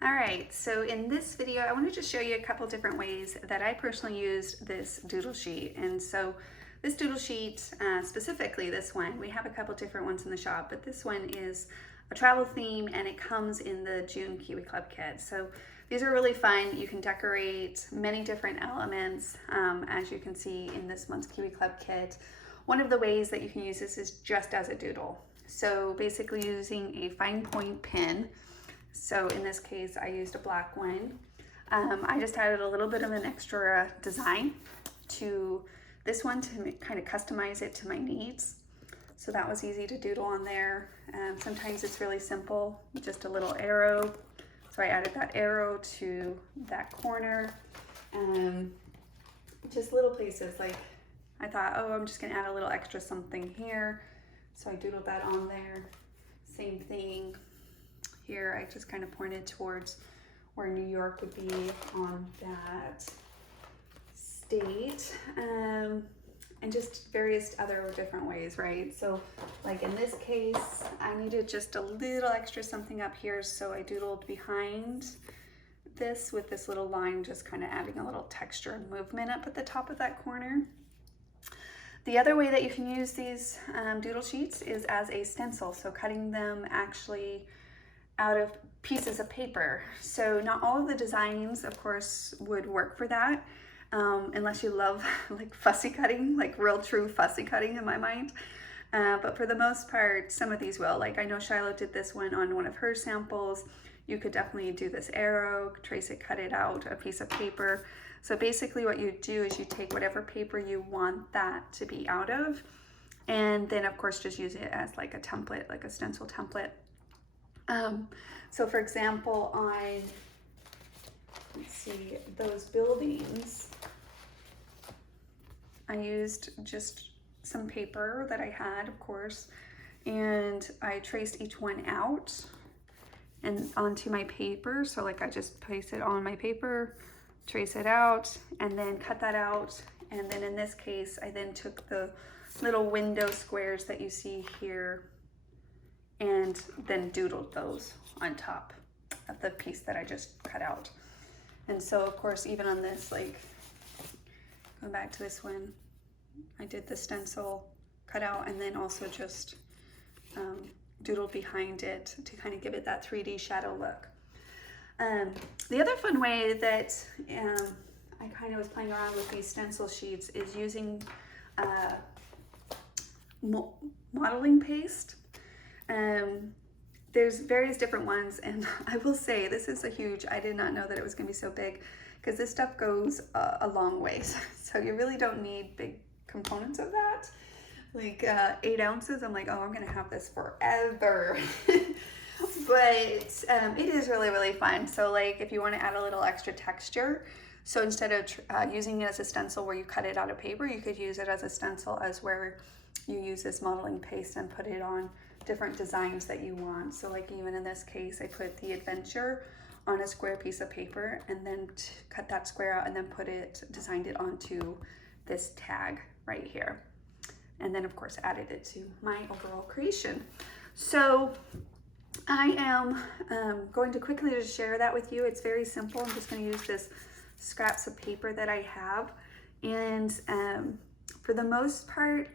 All right, so in this video, I wanted to show you a couple different ways that I personally used this doodle sheet. And so this doodle sheet, specifically this one, we have a couple different ones in the shop, but this one is a travel theme and it comes in the June Kiwi Club kit. So these are really fun. You can decorate many different elements, as you can see in this month's Kiwi Club kit. One of the ways that you can use this is just as a doodle. So basically using a fine point pen. So in this case, I used a black one. I just added a little bit of an extra design to this one to kind of customize it to my needs. So that was easy to doodle on there. Sometimes it's really simple, just a little arrow. So I added that arrow to that corner. Just little places, like I thought, oh, I'm just gonna add a little extra something here. So I doodled that on there. Same thing. Here, I just kind of pointed towards where New York would be on that state, and just various other different ways, right? So like in this case, I needed just a little extra something up here, so I doodled behind this with this little line, just kind of adding a little texture and movement up at the top of that corner. The other way that you can use these doodle sheets is as a stencil, so cutting them actually out of pieces of paper. So not all of the designs, of course, would work for that, unless you love like fussy cutting, like real true fussy cutting in my mind. But for the most part, some of these will. Like I know Shiloh did this one on one of her samples. You could definitely do this arrow, trace it, cut it out, a piece of paper. So basically what you do is you take whatever paper you want that to be out of, and then of course just use it as like a template, like a stencil template. So for example, on, let's see, those buildings, I used just some paper that I had, of course, and I traced each one out and onto my paper. So like I just place it on my paper, trace it out, and then cut that out. And then in this case, I then took the little window squares that you see here and then doodled those on top of the piece that I just cut out. And so of course, even on this, like going back to this one, I did the stencil cut out and then also just doodled behind it to kind of give it that 3D shadow look. The other fun way that I kind of was playing around with these stencil sheets is using modeling paste. There's various different ones, and I will say this is a huge, I did not know that it was gonna be so big, because this stuff goes a long ways. So you really don't need big components of that. Like 8 ounces, I'm like, oh, I'm gonna have this forever. But it is really, really fun. So like if you wanna add a little extra texture, so instead of using it as a stencil where you cut it out of paper, you could use it as a stencil as where you use this modeling paste and put it on different designs that you want. So like even in this case, I put the adventure on a square piece of paper and then cut that square out and then designed it onto this tag right here. And then of course added it to my overall creation. So I am going to quickly just share that with you. It's very simple. I'm just going to use this scraps of paper that I have. And for the most part,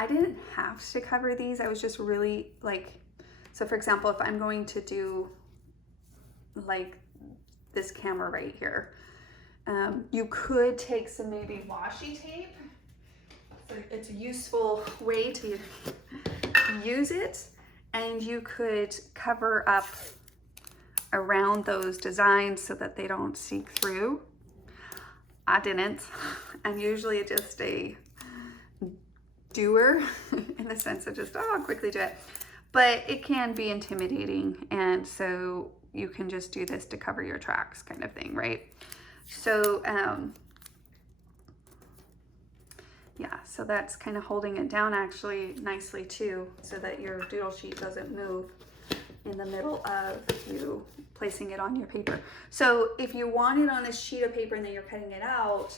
I didn't have to cover these. I was just really like, so for example, if I'm going to do like this camera right here, you could take some maybe washi tape. So it's a useful way to use it, and you could cover up around those designs so that they don't seep through. I didn't. I'm usually just a doer in the sense of just, oh, I'll quickly do it. But it can be intimidating, and so you can just do this to cover your tracks kind of thing, right? So yeah, so that's kind of holding it down actually nicely too, so that your doodle sheet doesn't move in the middle of you placing it on your paper. So if you want it on a sheet of paper and then you're cutting it out,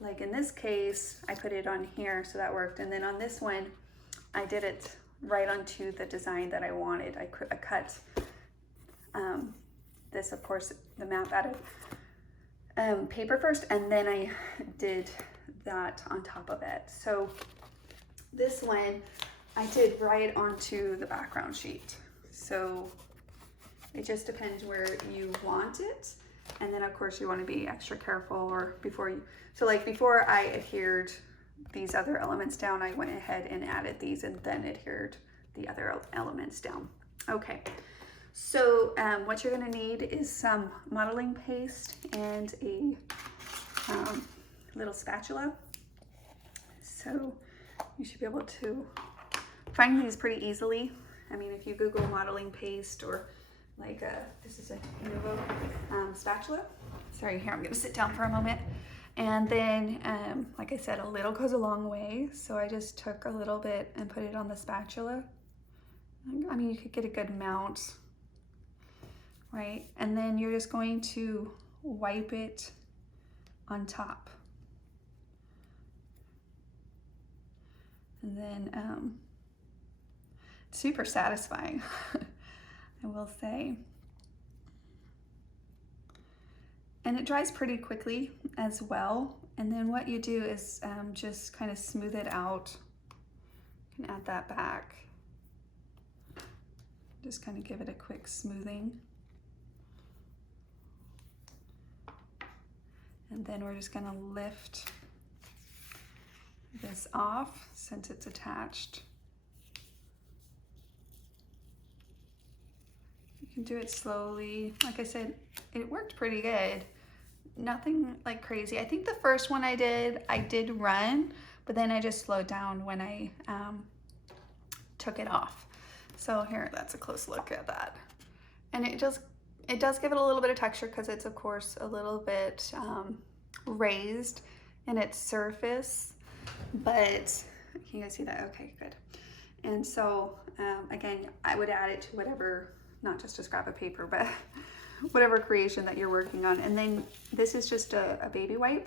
like in this case, I put it on here, so that worked. And then on this one, I did it right onto the design that I wanted. I cut this, of course, the map out of paper first, and then I did that on top of it. So this one I did right onto the background sheet. So it just depends where you want it. And then of course you want to be extra careful, or before you, so like before I adhered these other elements down, I went ahead and added these and then adhered the other elements down. Okay, so what you're going to need is some modeling paste and a little spatula. So you should be able to find these pretty easily. I mean, if you Google modeling paste, or like this is a Nuvo spatula. Sorry, here, I'm going to sit down for a moment. And then, like I said, a little goes a long way. So I just took a little bit and put it on the spatula. I mean, you could get a good amount, right? And then you're just going to wipe it on top. And then, super satisfying, I will say. And it dries pretty quickly as well. And then what you do is just kind of smooth it out. You can add that back. Just kind of give it a quick smoothing. And then we're just gonna lift this off since it's attached. You can do it slowly. Like I said, it worked pretty good. Nothing like crazy. I think the first one I did run, but then I just slowed down when I took it off. So here, that's a close look at that. And it does give it a little bit of texture because it's of course a little bit raised in its surface, but can you guys see that? Okay, good. And so again, I would add it to whatever, not just a scrap of paper, but whatever creation that you're working on. And then this is just a baby wipe,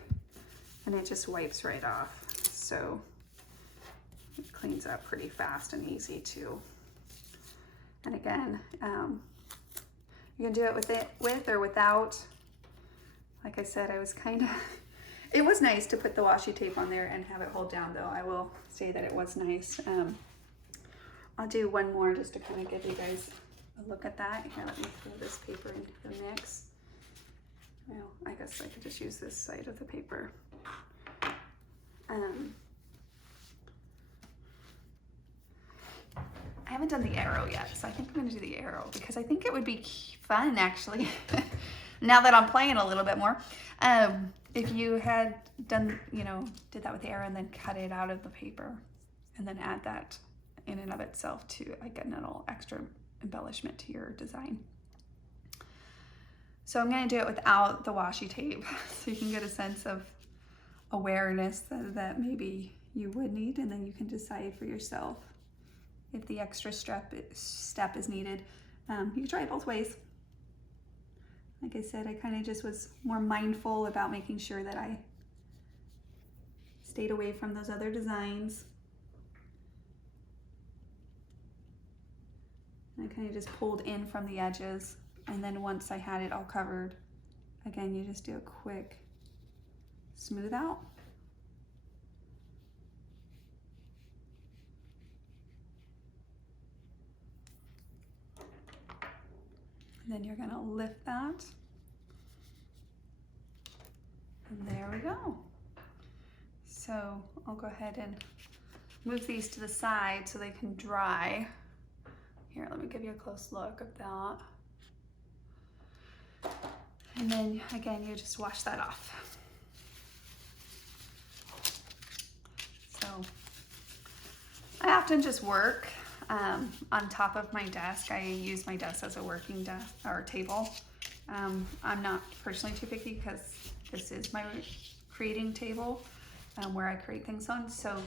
and it just wipes right off. So it cleans up pretty fast and easy too. And again, you can do it with or without. Like I said, I was kind of, it was nice to put the washi tape on there and have it hold down though. I will say that it was nice. I'll do one more just to kind of give you guys a look at that. Here, let me throw this paper into the mix. Well, I guess I could just use this side of the paper. I haven't done the arrow yet, so I think I'm going to do the arrow because I think it would be fun actually, now that I'm playing a little bit more. If you had done, did that with the arrow and then cut it out of the paper and then add that in and of itself to like a little extra embellishment to your design. So I'm going to do it without the washi tape so you can get a sense of awareness that maybe you would need, and then you can decide for yourself if the extra step is needed. You can try it both ways. Like I said, I kind of just was more mindful about making sure that I stayed away from those other designs. And I kind of just pulled in from the edges, and then once I had it all covered, again, you just do a quick smooth out. And then you're gonna lift that. And there we go. So I'll go ahead and move these to the side so they can dry. Here, let me give you a close look of that. And then again, you just wash that off. So I often just work on top of my desk. I use my desk as a working desk or table. I'm not personally too picky because this is my creating table where I create things on. So,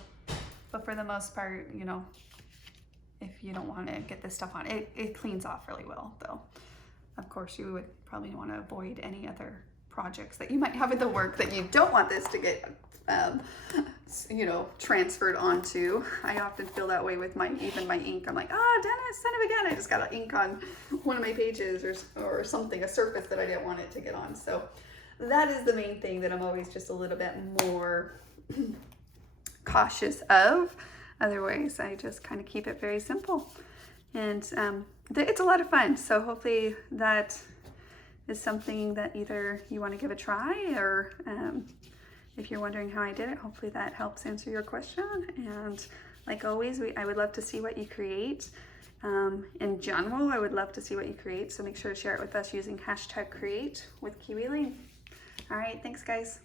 but for the most part, if you don't want to get this stuff on, it cleans off really well though. Of course, you would probably want to avoid any other projects that you might have in the work that you don't want this to get you know, transferred onto. I often feel that way with even my ink. I'm like, oh, Dennis, son of a gun, I just got ink on one of my pages or something, a surface that I didn't want it to get on. So that is the main thing that I'm always just a little bit more cautious of. Otherwise, I just kind of keep it very simple. And it's a lot of fun. So hopefully that is something that either you want to give a try, or if you're wondering how I did it, hopefully that helps answer your question. And like always, I would love to see what you create. In general, I would love to see what you create. So make sure to share it with us using #create with Kiwi Lane. All right, thanks guys.